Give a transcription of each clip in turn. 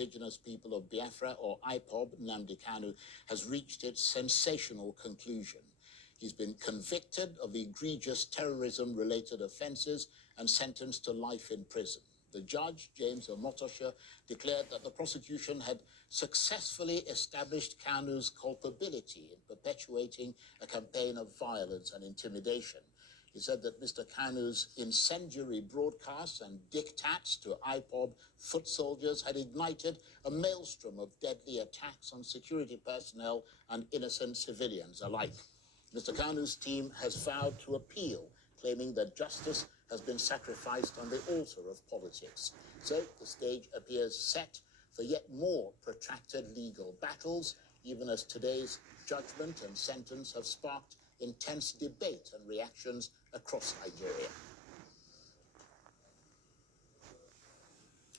Indigenous People of Biafra, or IPOB, Nnamdi Kanu, has reached its sensational conclusion. He's been convicted of egregious terrorism-related offences and sentenced to life in prison. The judge, James Omotosha, declared that the prosecution had successfully established Kanu's culpability in perpetuating a campaign of violence and intimidation. He said that Mr. Kanu's incendiary broadcasts and diktats to IPOB foot soldiers had ignited a maelstrom of deadly attacks on security personnel and innocent civilians alike. Mr. Kanu's team has vowed to appeal, claiming that justice has been sacrificed on the altar of politics. So the stage appears set for yet more protracted legal battles, even as today's judgment and sentence have sparked intense debate and reactions across Nigeria.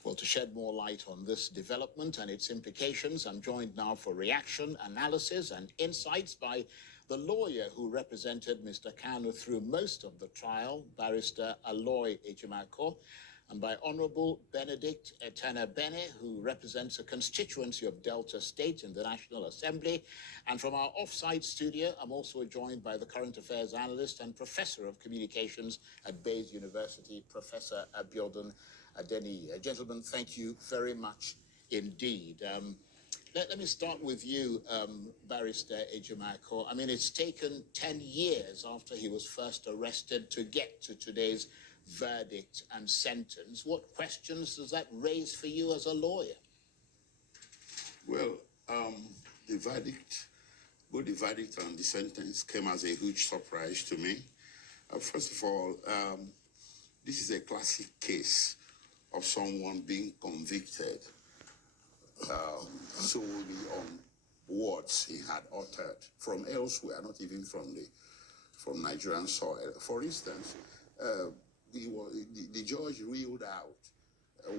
Well, to shed more light on this development and its implications, I'm joined now for reaction, analysis, and insights by the lawyer who represented Mr. Kanu through most of the trial, Barrister Aloy Ejimako, and by Honorable Benedict Etanabene, who represents a constituency of Delta State in the National Assembly. And from our off-site studio, I'm also joined by the current affairs analyst and professor of communications at Bayes University, Professor Abiodun Adeniyi. Gentlemen, thank you very much indeed. Let me start with you, Barrister Ejimako. I mean, it's taken 10 years after he was first arrested to get to today's verdict and sentence. What questions does that raise for you as a lawyer? Well, the verdict, both the verdict and the sentence came as a huge surprise to me. First of all, this is a classic case of someone being convicted solely on words he had uttered from elsewhere, not even from Nigerian soil. For instance, the judge reeled out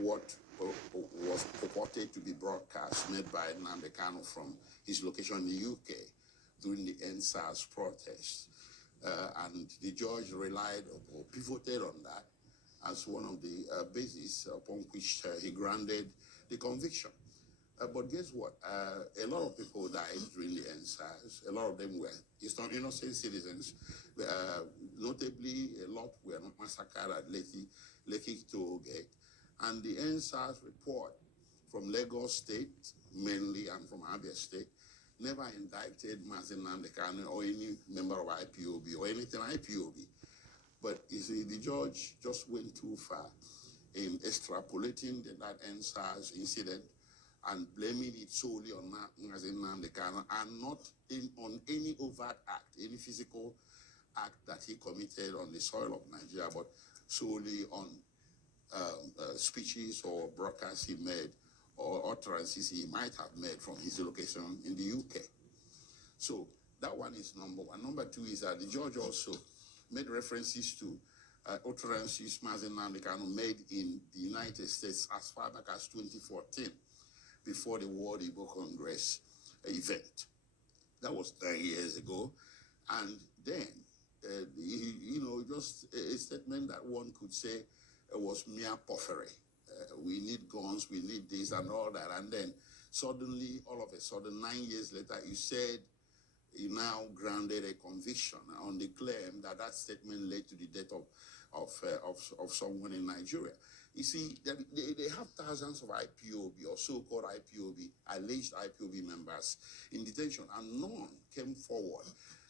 what was purported to be broadcast made by Nnamdi Kanu from his location in the UK during the NSAS protest. And the judge relied or pivoted on that as one of the bases upon which he granted the conviction. But guess what? A lot of people died during the NSAS. A lot of them were innocent citizens. Notably, a lot were not massacred at Lekki Toll Gate. And the NSAS report from Lagos State, mainly, and from Abia State, never indicted Mazi Nnamdi Kanu or any member of IPOB or anything IPOB. But you see, the judge just went too far in extrapolating that NSAS incident and blaming it solely on Mazi Nnamdi Kanu and not on any overt act, any physical act that he committed on the soil of Nigeria, but solely on speeches or broadcasts he made or utterances he might have made from his location in the UK. So that one is number one. Number two is that the judge also made references to utterances Mazi Nnamdi Kanu made in the United States as far back as 2014, before the World Igbo Congress event. That was 10 years ago. And then, just a statement that one could say was mere puffery. We need guns, we need this and all that. And then suddenly, all of a sudden, 9 years later, you said you now grounded a conviction on the claim that that statement led to the death of someone in Nigeria. You see, they have thousands of IPOB or so-called IPOB, alleged IPOB members in detention, and none came forward.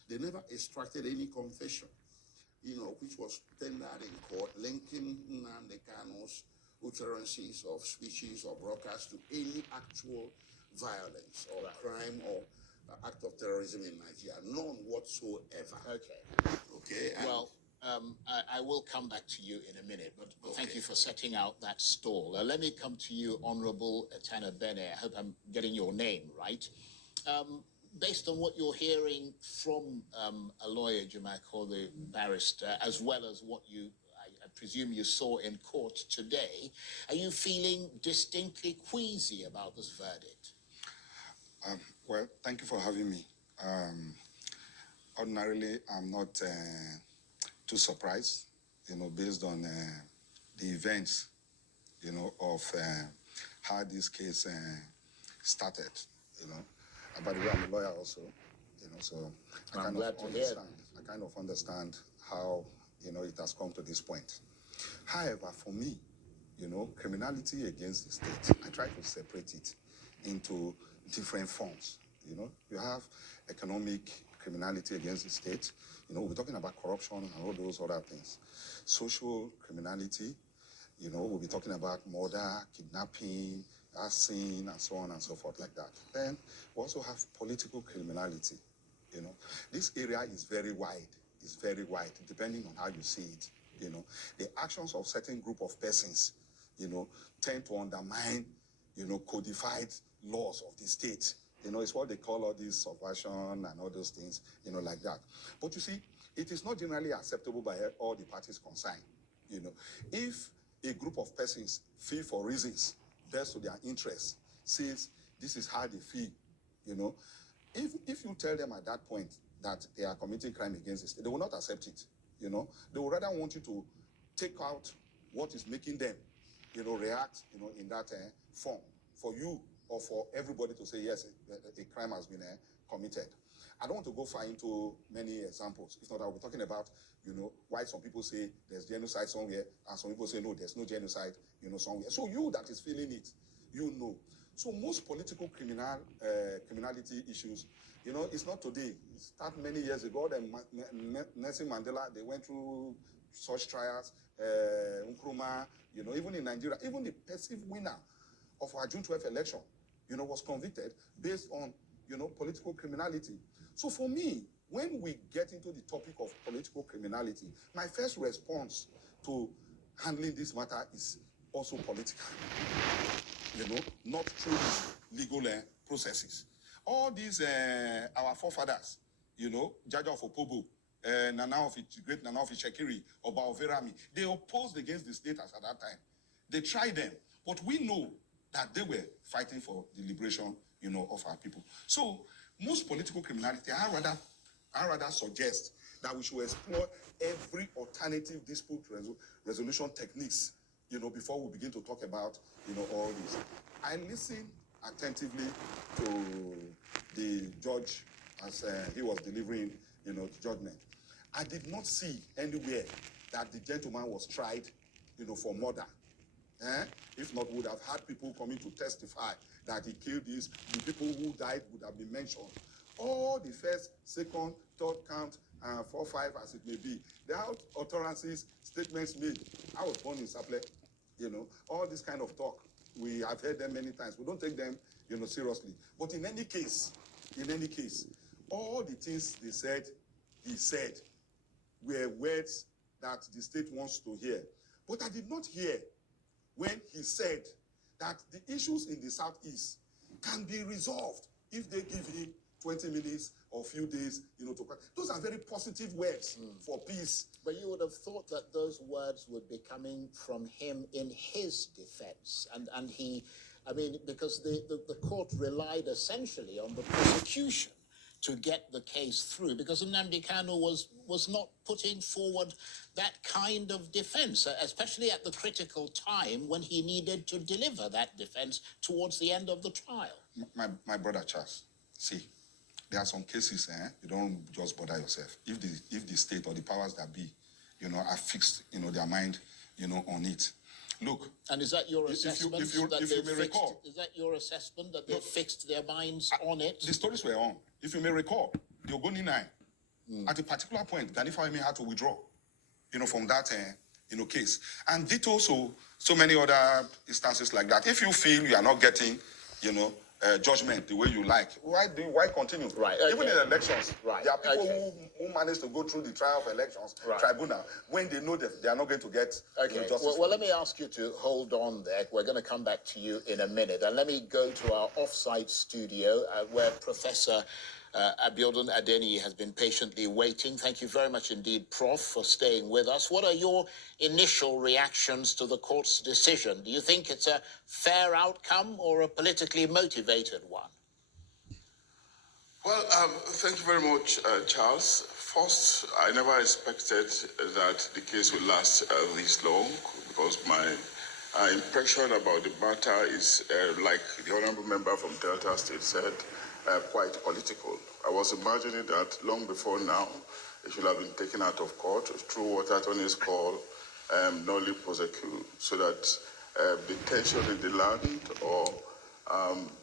They never extracted any confession, which was tendered in court, linking Nnamdi Kanu's utterances of speeches or broadcasts to any actual violence or crime or act of terrorism in Nigeria. None whatsoever. Okay. Well, I will come back to you in a minute, but thank you for setting out that stall. Let me come to you, Honorable Etanabene. I hope I'm getting your name right. Based on what you're hearing from a lawyer, Ejimako, the barrister, as well as what I presume you saw in court today, are you feeling distinctly queasy about this verdict? Well, thank you for having me. Ordinarily, I'm not too surprised, based on the events, of how this case started, you know. And by the way, I'm a lawyer also, you know, so I'm glad to hear. I kind of understand how, you know, it has come to this point. However, for me, you know, criminality against the state, I try to separate it into different forms. You know, you have economic criminality against the state. You know, we're talking about corruption and all those other things. Social criminality, you know, we'll be talking about murder, kidnapping, arson, and so on and so forth like that. Then we also have political criminality. You know, this area is very wide. It's very wide, depending on how you see it. You know, the actions of certain group of persons, you know, tend to undermine, you know, codified laws of the state. You know, it's what they call all this subversion and all those things, you know, like that. But you see, it is not generally acceptable by all the parties concerned. You know, if a group of persons feel for reasons best to their interests, says this is how they feel, you know, if you tell them at that point that they are committing crime against the state, they will not accept it. You know, they will rather want you to take out what is making them, you know, react, you know, in that form, for you or for everybody to say, yes, a crime has been committed. I don't want to go far into many examples. If not, I'll be talking about, you know, why some people say there's genocide somewhere, and some people say, no, there's no genocide, you know, somewhere. So you that is feeling it, you know. So most political criminality issues, you know, it's not today. It started many years ago. Then Nelson Mandela, they went through such trials. Nkrumah, you know, even in Nigeria, even the perceived winner of our June 12th election, you know, was convicted based on, you know, political criminality. So for me, when we get into the topic of political criminality, my first response to handling this matter is also political. You know, not through legal processes. All these, our forefathers, you know, Jaja of Opobo, Nana of great Nana of Ishekiri, Oba of Verami, they opposed against the status at that time. They tried them, but we know that they were fighting for the liberation, you know, of our people. So most political criminality, I rather suggest that we should explore every alternative dispute resolution techniques, you know, before we begin to talk about, you know, all this. I listened attentively to the judge as he was delivering, you know, judgment. I did not see anywhere that the gentleman was tried, you know, for murder. If not, we would have had people coming to testify that he killed these. The people who died would have been mentioned. All the first, second, third count, 4, 5, as it may be, there are utterances, statements made. I was born in Saple, you know, all this kind of talk. We have heard them many times. We don't take them, you know, seriously. But in any case, all the things they said, he said, were words that the state wants to hear. But I did not hear when he said that the issues in the Southeast can be resolved if they give him 20 minutes or a few days, you know, to... Those are very positive words for peace. But you would have thought that those words would be coming from him in his defense. And he, I mean, because the court relied essentially on the prosecution to get the case through, because Nnamdi Kanu was not putting forward that kind of defense, especially at the critical time when he needed to deliver that defense towards the end of the trial. My brother Charles, see, there are some cases, you don't just bother yourself. If the state or the powers that be, you know, are fixed, you know, their mind, you know, on it. Look. And is that your assessment? If you may recall, is that your assessment that they fixed their minds on it? The stories were on. If you may recall, the Ogoni 9, at a particular point, Gani Fahimi had to withdraw, you know, from that, you know, case. And ditto so many other instances like that. If you feel you are not getting, you know, judgment the way you like, why continue? Right. Okay. Even in elections, right. There are people who manage to go through the trial of elections, tribunal, when they know that they are not going to get you know, justice. Well, let me ask you to hold on there. We're going to come back to you in a minute. And let me go to our off-site studio where Professor Abiodun Adeniyi has been patiently waiting. Thank you very much indeed, Prof, for staying with us. What are your initial reactions to the court's decision? Do you think it's a fair outcome or a politically motivated one? Well, thank you very much, Charles. First, I never expected that the case would last this long, because my impression about the matter is, like the honorable member from Delta State said, quite political. I was imagining that long before now, it should have been taken out of court through what attorneys call nolli prosequi, so that the tension in the land or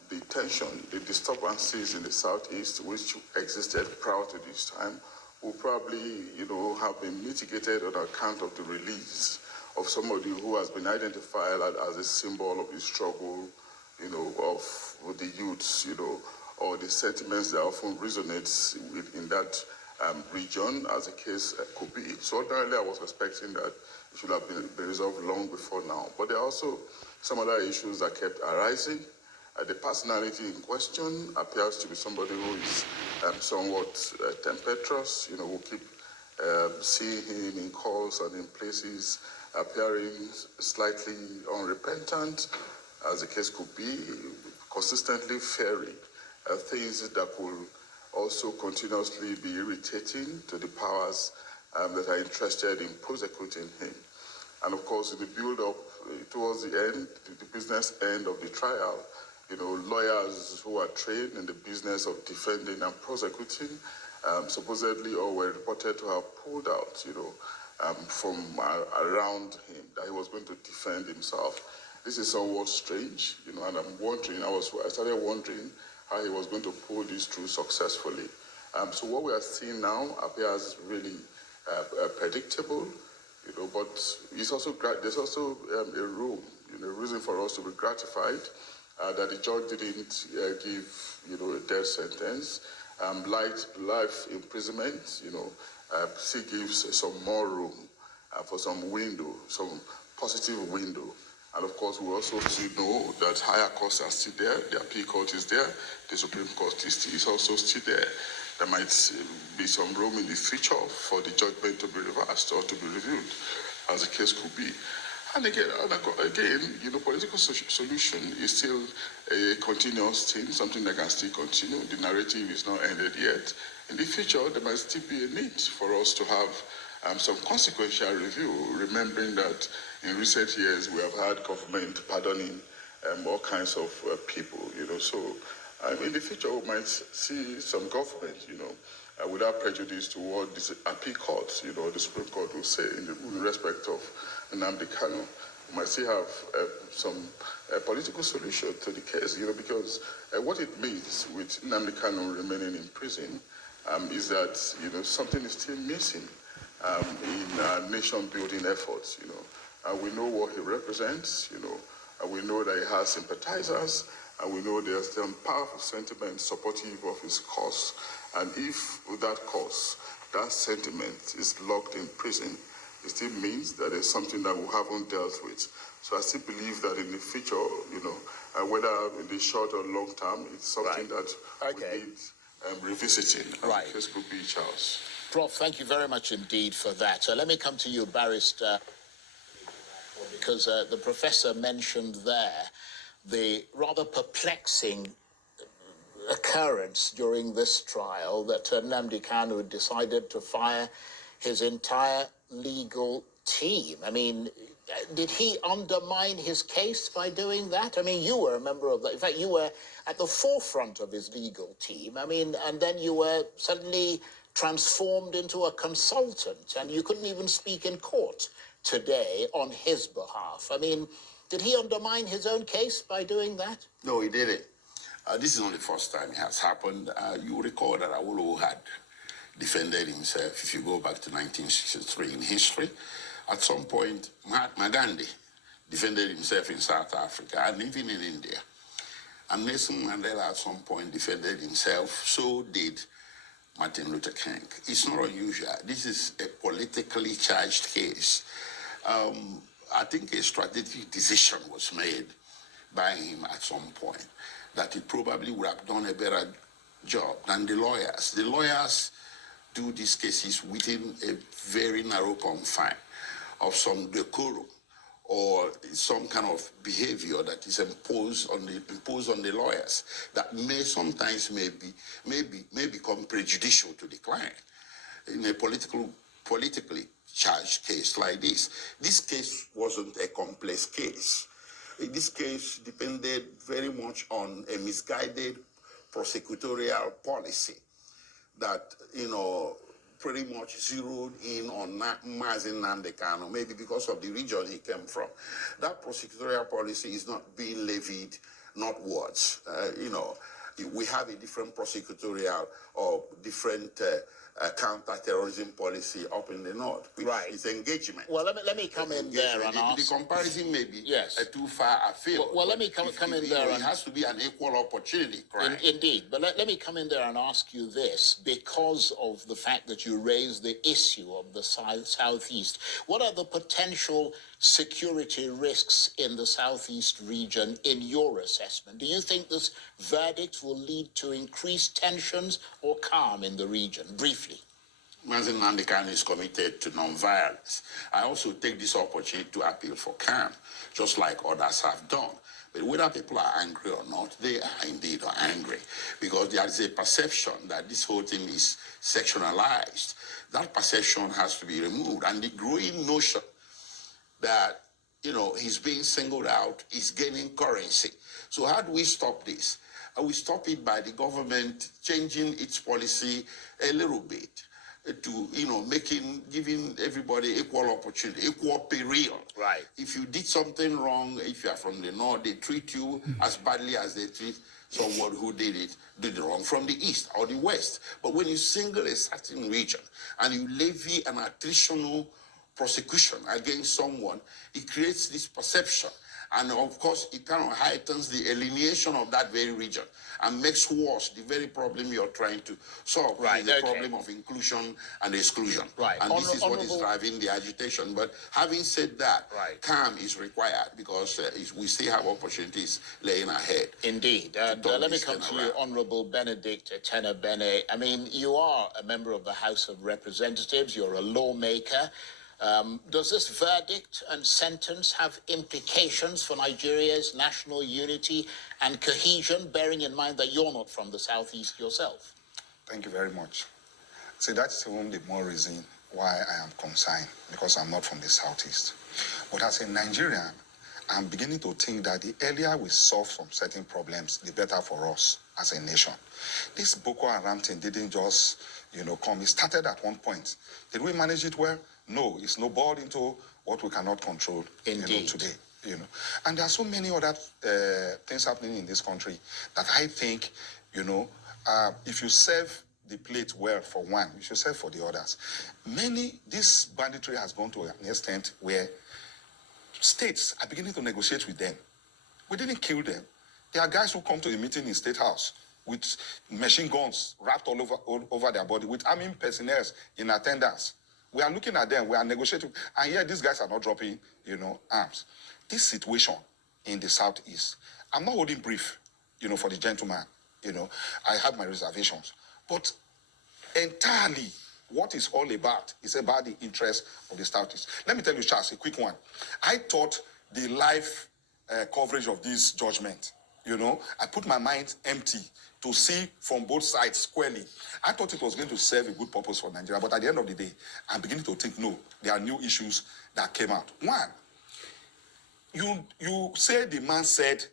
the tension, the disturbances in the southeast, which existed prior to this time, will probably, have been mitigated on account of the release of somebody who has been identified as a symbol of the struggle, of the youths, or the sentiments that often resonates in that region, as the case could be. So ordinarily, I was expecting that it should have been resolved long before now. But there are also some other issues that kept arising. The personality in question appears to be somebody who is somewhat tempestuous. We'll keep seeing him in calls and in places appearing slightly unrepentant, as the case could be, consistently fearing things that could also continuously be irritating to the powers that are interested in prosecuting him. And of course, in the build-up towards the end, the business end of the trial, lawyers who are trained in the business of defending and prosecuting, supposedly or were reported to have pulled out, from around him, that he was going to defend himself. This is somewhat strange, and I started wondering how he was going to pull this through successfully. So what we are seeing now appears really predictable, but there's also a room, a reason for us to be gratified that the judge didn't give, a death sentence. Life imprisonment, still gives some more room for some window, some positive window. And of course, we also still know that higher courts are still there. The appeal court is there. The Supreme Court is also still there. There might be some room in the future for the judgment to be reversed or to be reviewed, as the case could be. And again, political solution is still a continuous thing, something that can still continue. The narrative is not ended yet. In the future, there might still be a need for us to have some consequential review, remembering that in recent years we have had government pardoning all kinds of people, So in the future, we might see some government, without prejudice toward the appeal court, the Supreme Court will say in respect of Nnamdi Kanu, we might still have some political solution to the case, because what it means with Nnamdi Kanu remaining in prison is that, something is still missing in nation-building efforts, we know what he represents, we know that he has sympathizers, and we know there are some powerful sentiments supportive of his cause. And if with that cause, that sentiment is locked in prison, it still means that there's something that we haven't dealt with. So I still believe that in the future, whether in the short or long term, it's something that we need revisiting. Right. This could be Charles. Prof, thank you very much indeed for that. So let me come to you, Barrister, because the professor mentioned there the rather perplexing occurrence during this trial that Nnamdi Kanu decided to fire his entire legal team. I mean, did he undermine his case by doing that? I mean, you were a member of that. In fact, you were at the forefront of his legal team. I mean, and then you were suddenly transformed into a consultant, and you couldn't even speak in court today on his behalf. I mean, did he undermine his own case by doing that? No, he didn't. This is not the first time it has happened. You recall that Awolowo had defended himself, if you go back to 1963 in history. At some point, Mahatma Gandhi defended himself in South Africa and even in India. And Nelson Mandela at some point defended himself. So did Martin Luther King. It's not unusual. This is a politically charged case. I think a strategic decision was made by him at some point that he probably would have done a better job than the lawyers. The lawyers do these cases within a very narrow confine of some decorum or some kind of behavior that is imposed on the lawyers that may sometimes may become prejudicial to the client in a politically charged case like this. This case wasn't a complex case. This case depended very much on a misguided prosecutorial policy that, pretty much zeroed in on Mazi Nnamdi, maybe because of the region he came from. That prosecutorial policy is not being levied northwards. We have a different prosecutorial or different counter-terrorism policy up in the north, which is engagement. Well, let me come in there and ask. The comparison may be too far afield. Well, let me come in there. It has to be an equal opportunity crime. Indeed. But let me come in there and ask you this, because of the fact that you raised the issue of the Southeast. What are the potential security risks in the Southeast region in your assessment? Do you think this verdict will lead to increased tensions or calm in the region? Briefly. Mazi Nnamdi is committed to non-violence. I also take this opportunity to appeal for calm, just like others have done. But whether people are angry or not, they are indeed angry, because there is a perception that this whole thing is sectionalized. That perception has to be removed, and the growing notion that, he's being singled out is gaining currency. So how do we stop this? We stop it by the government changing its policy a little bit to, giving everybody equal opportunity, equal peril. Right. If you did something wrong, if you are from the north, they treat you as badly as they treat someone who did it wrong from the east or the west. But when you single a certain region and you levy an attritional prosecution against someone, it creates this perception. And of course, it kind of heightens the alienation of that very region and makes worse the very problem you're trying to solve, the problem of inclusion and exclusion. Right. And this is what is driving the agitation. But having said that, calm is required, because we still have opportunities laying ahead. Indeed. Let me come to you, Honorable Benedict Tenabene. I mean, you are a member of the House of Representatives. You're a lawmaker. Does this verdict and sentence have implications for Nigeria's national unity and cohesion, bearing in mind that you're not from the Southeast yourself? Thank you very much. See, that's even the more reason why I am concerned, because I'm not from the Southeast. But as a Nigerian, I'm beginning to think that the earlier we solve some certain problems, the better for us as a nation. This Boko Haram thing didn't just, come. It started at one point. Did we manage it well? No, it's snowballed into what we cannot control today. And there are so many other things happening in this country that I think, if you serve the plate well for one, you should serve for the others. This banditry has gone to an extent where states are beginning to negotiate with them. We didn't kill them. There are guys who come to a meeting in State House with machine guns wrapped all over their body, with army personnel in attendance. We are looking at them, we are negotiating, and yet these guys are not dropping, arms. This situation in the Southeast, I'm not holding brief, for the gentleman, I have my reservations. But entirely, what it's all about is about the interest of the Southeast. Let me tell you, Charles, a quick one. I thought the live coverage of this judgment, I put my mind empty to see from both sides squarely. I thought it was going to serve a good purpose for Nigeria, but at the end of the day, I'm beginning to think, no, there are new issues that came out. One, you say the man said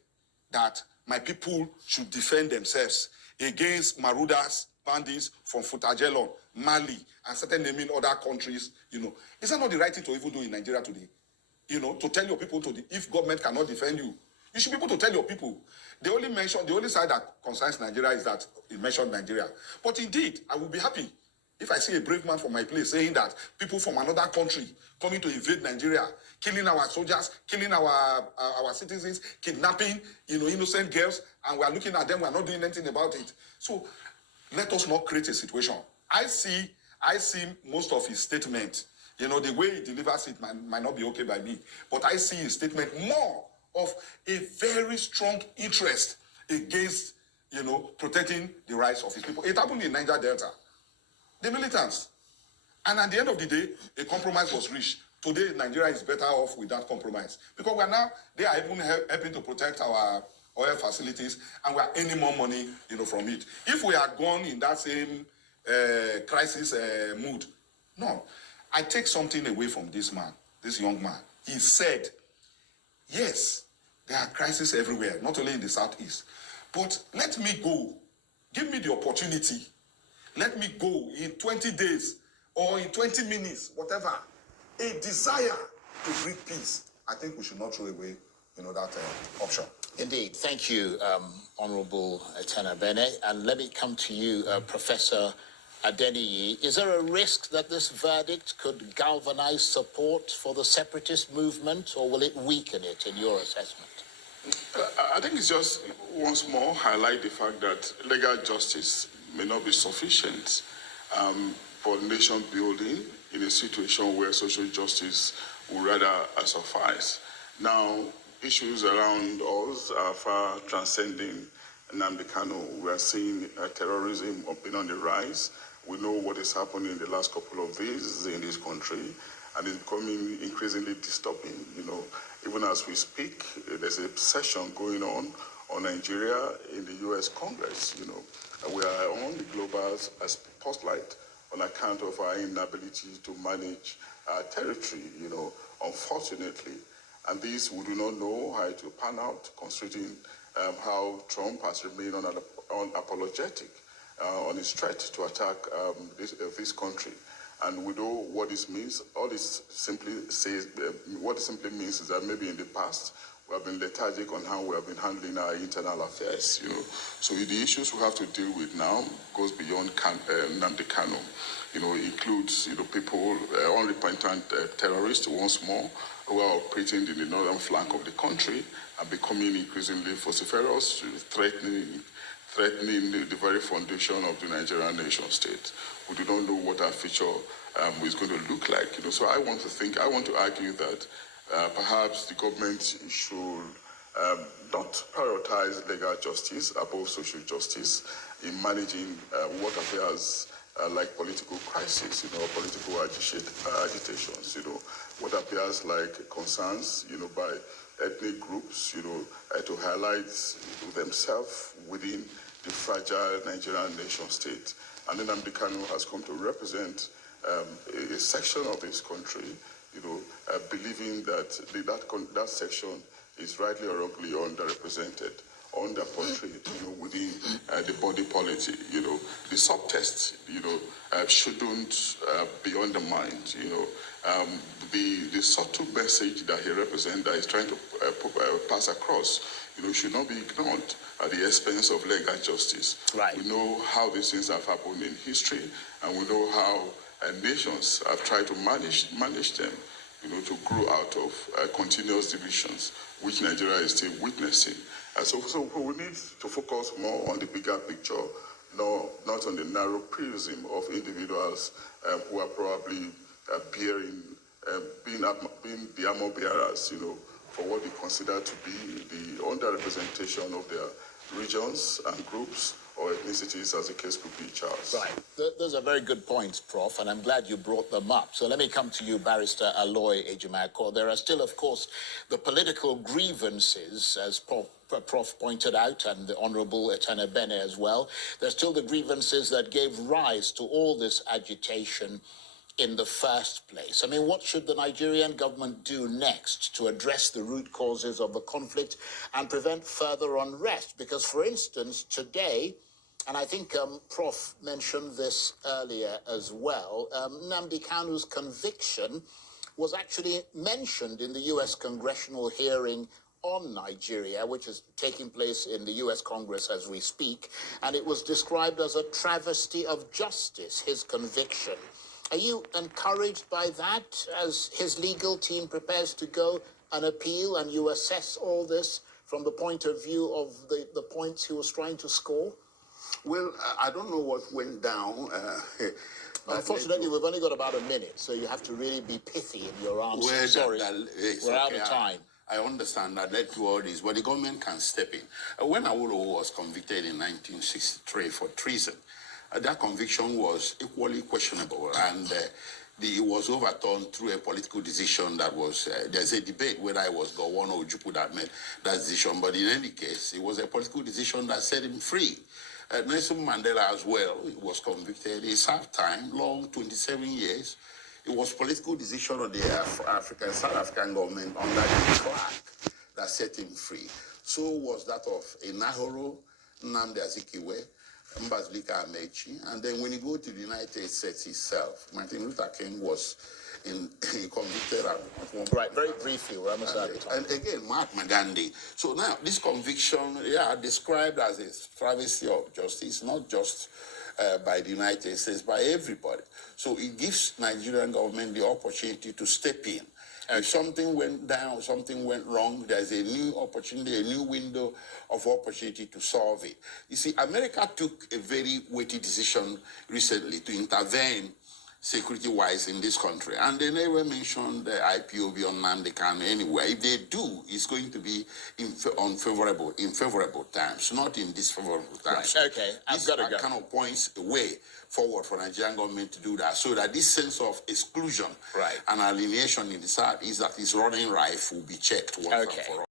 that my people should defend themselves against marauders, bandits from Futajelon, Mali, and certain naming other countries, Is that not the right thing to even do in Nigeria today? To tell your people if government cannot defend you, you should be able to tell your people. The only side that concerns Nigeria is that it mentioned Nigeria. But indeed, I will be happy if I see a brave man from my place saying that people from another country coming to invade Nigeria, killing our soldiers, killing our citizens, kidnapping, innocent girls, and we are looking at them, we are not doing anything about it. So let us not create a situation. I see most of his statement, the way he delivers it might not be okay by me, but I see his statement more of a very strong interest against, protecting the rights of his people. It happened in Niger Delta. The militants. And at the end of the day, a compromise was reached. Today, Nigeria is better off with that compromise. Because they are even helping to protect our oil facilities, and we are earning more money, from it. If we had gone in that same crisis mood, no. I take something away from this man, this young man. He said, yes, there are crises everywhere, not only in the Southeast. But let me go. Give me the opportunity. Let me go in 20 days or in 20 minutes, whatever. A desire to bring peace. I think we should not throw away, that option. Indeed. Thank you, Honourable Tenabene. And let me come to you, Professor Adeniyi. Is there a risk that this verdict could galvanize support for the separatist movement, or will it weaken it, in your assessment? I think it's just once more highlight the fact that legal justice may not be sufficient for nation building in a situation where social justice would rather suffice. Now, issues around us are far transcending Nnamdi Kanu. We are seeing terrorism being on the rise. We know what is happening in the last couple of days in this country, and it's becoming increasingly disturbing. Even as we speak, there's a session going on Nigeria in the U.S. Congress. We are on the global spotlight on account of our inability to manage our territory, unfortunately. And this, we do not know how to pan out, considering how Trump has remained unapologetic on his threat to attack this country. And we know what this means. All this simply says, what it simply means is that maybe in the past, we have been lethargic on how we have been handling our internal affairs, So the issues we have to deal with now goes beyond Nnamdi Kanu. Includes, people, unrepentant terrorists once more, who are operating in the northern flank of the country and becoming increasingly vociferous, threatening the very foundation of the Nigerian nation state. We do not know what our future is going to look like. So I want to argue that perhaps the government should not prioritize legal justice above social justice in managing what appears like political crisis, political agitations, what appears like concerns, by ethnic groups, to highlight themselves within the fragile Nigerian nation state. And then Nnamdi Kanu has come to represent a section of this country, believing that that section is rightly or wrongly underrepresented, underportrayed, within the body policy. The subtext, shouldn't be undermined. The subtle message that he represents, that he's trying to pass across, should not be ignored at the expense of legal justice. Right. We know how these things have happened in history, and we know how nations have tried to manage them, to grow out of continuous divisions, which Nigeria is still witnessing. So we need to focus more on the bigger picture, not on the narrow prism of individuals who are probably being the armor bearers, for what they consider to be the underrepresentation of their regions and groups or ethnicities, as the case could be, Charles. Right. Those are very good points, Prof, and I'm glad you brought them up. So let me come to you, Barrister Aloy Ejimakor. There are still, of course, the political grievances, as Prof pointed out, and the Honourable Tenabene as well. There's still the grievances that gave rise to all this agitation in the first place. I mean, what should the Nigerian government do next to address the root causes of the conflict and prevent further unrest? Because, for instance, today, and I think Prof mentioned this earlier as well, Nnamdi Kanu's conviction was actually mentioned in the U.S. congressional hearing on Nigeria, which is taking place in the U.S. Congress as we speak, and it was described as a travesty of justice, his conviction. Are you encouraged by that as his legal team prepares to go and appeal, and you assess all this from the point of view of the points he was trying to score? Well, I don't know what went down. Unfortunately, we've only got about a minute, so you have to really be pithy in your answer. Well, Sorry, we're out of okay. time. I understand that. Let's do all this, but the government can step in. When Awolowo was convicted in 1963 for treason, that conviction was equally questionable, and it was overturned through a political decision that was, there's a debate whether it was Gowon or Ojukwu that made that decision, but in any case, it was a political decision that set him free. Nelson Mandela as well was convicted. He served time, long, 27 years. it was political decision of the South African government under the Clark that set him free. So was that of Enahoro, Nnamdi Azikiwe, Mbazulika Amechi, and then when you go to the United States itself, Martin Luther King was convicted at one point. Right, very briefly, we're almost out of time. And again, Mahatma Gandhi. So now, this conviction, described as a travesty of justice, not just by the United States, by everybody. So it gives Nigerian government the opportunity to step in. If something went down, something went wrong, there's a new opportunity, a new window of opportunity to solve it. You see, America took a very weighty decision recently to intervene security-wise in this country, and they never mentioned the IPOB on Nnamdi Kanu anywhere. If they do, it's going to be in favorable times, not in disfavorable times. Right. Okay, I've got to go. This kind of points a way forward for Nigerian government to do that, so that this sense of exclusion and alienation in the South is running rife will be checked once and for all.